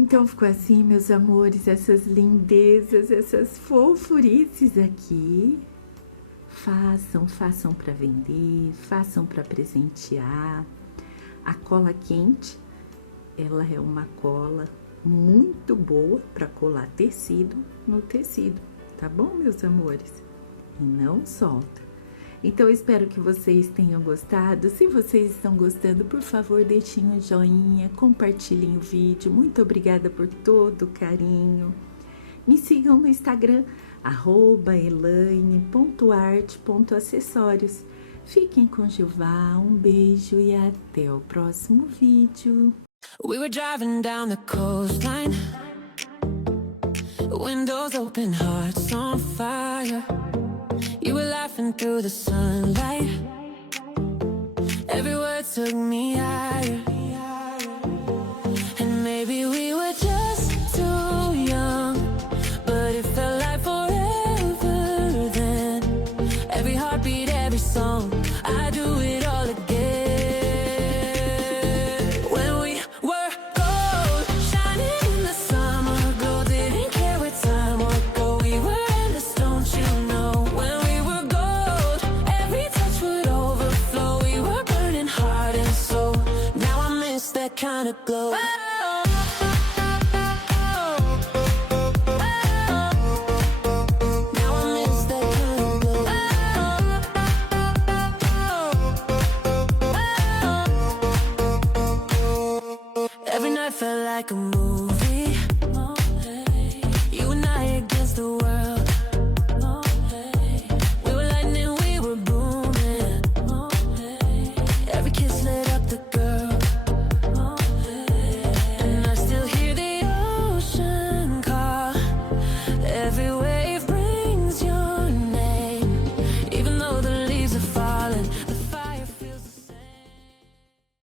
Então ficou assim, meus amores, essas lindezas, essas fofurices aqui. Façam para vender, façam para presentear. A cola quente, ela é uma cola muito boa para colar tecido no tecido, tá bom, meus amores? E não solta. Então, eu espero que vocês tenham gostado. Se vocês estão gostando, por favor, deixem um joinha, compartilhem o vídeo. Muito obrigada por todo o carinho. Me sigam no Instagram, @elaine.arte.acessórios. Fiquem com Jeová, um beijo e até o próximo vídeo. We were driving down the coastline, windows open, hearts on fire. You were laughing through the sunlight, every word took me higher. And maybe we were just too young, but it felt like forever then. Every heartbeat, every song, I do it all again. When we were gold, shining in the summer glow, didn't care where time would go. We were endless, don't you know? When we were gold, every touch would overflow. We were burning heart and soul. Now I miss that kind of glow. Every night felt like a movie.